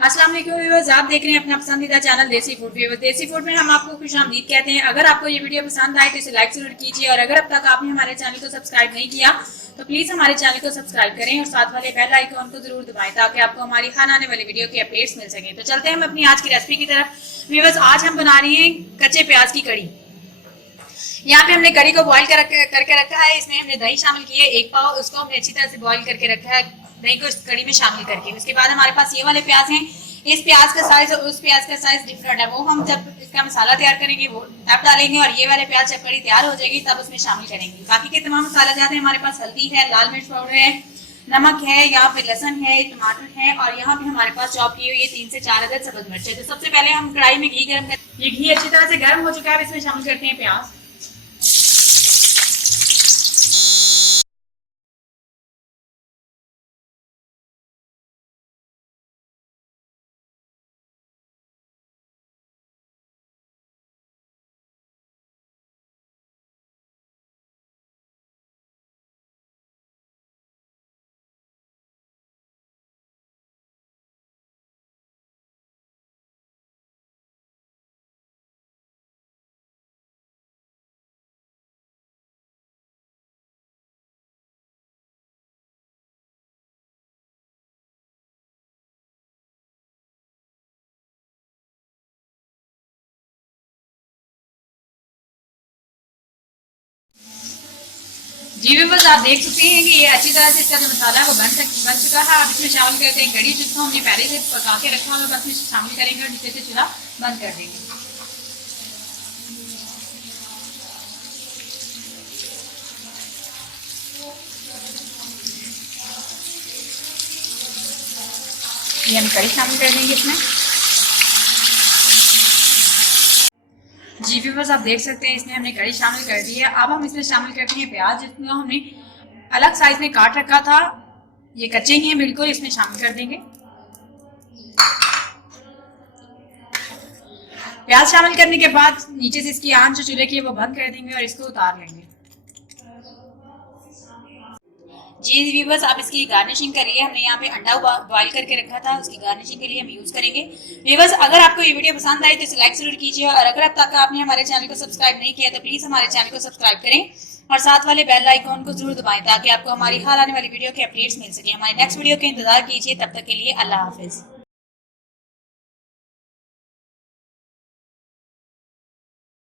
अस्सलाम वालेकुम व्यूअर्स, आप देख रहे हैं अपना पसंदीदा चैनल देसी फूड व्यूअर्स। देसी फूड में हम आपको खुशामदीद कहते हैं। अगर आपको ये वीडियो पसंद आए तो इसे लाइक जरूर कीजिए, और अगर अब तक आपने हमारे चैनल को सब्सक्राइब नहीं किया तो प्लीज हमारे चैनल को सब्सक्राइब करें और साथ वाले बेल आइकॉन को जरूर दबाएं ताकि आपको हमारी हर आने वाली वीडियो की अपडेट्स मिल सके। तो चलते हैं हम अपनी आज की रेसिपी की तरफ। व्यूअर्स, आज हम बना रहे हैं कच्चे प्याज की कड़ी। यहाँ पे हमने कड़ी को बॉईल करके रखा है। इसमें हमने दही शामिल की है 1 पाव, उसको हमने अच्छी तरह से बॉईल करके रखा है दही को इस कड़ी में शामिल करके। उसके बाद हमारे पास ये वाले प्याज हैं। इस प्याज का साइज और उस प्याज का साइज डिफरेंट है, वो हम जब इसका मसाला तैयार करेंगे वो तब डालेंगे, और ये वाले प्याज जब कड़ी तैयार हो जाएगी तब उसमें शामिल करेंगे। बाकी के तमाम मसाला जाते हैं हमारे पास हल्दी है, लाल मिर्च पाउडर है, नमक है, यहाँ पे लहसुन है, टमाटर है, और यहाँ पे हमारे पास चॉप की हुई है 3 से 4 अदद सब्ज मिर्च है। तो सबसे पहले हम कढ़ाई में घी गर्म कर, ये घी अच्छी तरह से गर्म हो चुका है, इसमें शामिल करते हैं प्याज। जी व्यूअर्स, आप देख सकते हैं कि ये अच्छी तरह से इसका जो मसाला है वो बन चुका है। अब इसमें शामिल करते हैं कड़ी, जिसको हमने पहले से पका के रखा हुआ, बस इसमें शामिल करेंगे और नीचे से चूल्हा बंद कर देंगे। ये हम कड़ी शामिल कर देंगे इसमें। जी व्यूअर्स, आप देख सकते हैं इसमें हमने कड़ी शामिल कर दी है। अब हम इसमें शामिल करते हैं प्याज, जिसको हमने अलग साइज में काट रखा था, ये कच्चे ही हैं बिल्कुल, इसमें शामिल कर देंगे। प्याज शामिल करने के बाद नीचे से इसकी आंच जो चूल्हे की है वो बंद कर देंगे और इसको उतार लेंगे। जी व्यूअर्स, आप इसकी गार्निशिंग करिए। हमने यहाँ पे अंडा बॉईल करके रखा था, उसकी गार्निशिंग के लिए हम यूज करेंगे। व्यूअर्स, अगर आपको ये वीडियो पसंद आई तो इसे लाइक जरूर कीजिए, और अगर अब तक आपने हमारे चैनल को सब्सक्राइब नहीं किया तो प्लीज हमारे चैनल को सब्सक्राइब करें और साथ वाले बेल आइकॉन को जरूर दबाएं ताकि आपको हमारी हर आने वाली वीडियो की अपडेट्स मिल सके। हमारी नेक्स्ट वीडियो के इंतजार कीजिए, तब तक के लिए अल्लाह हाफिज।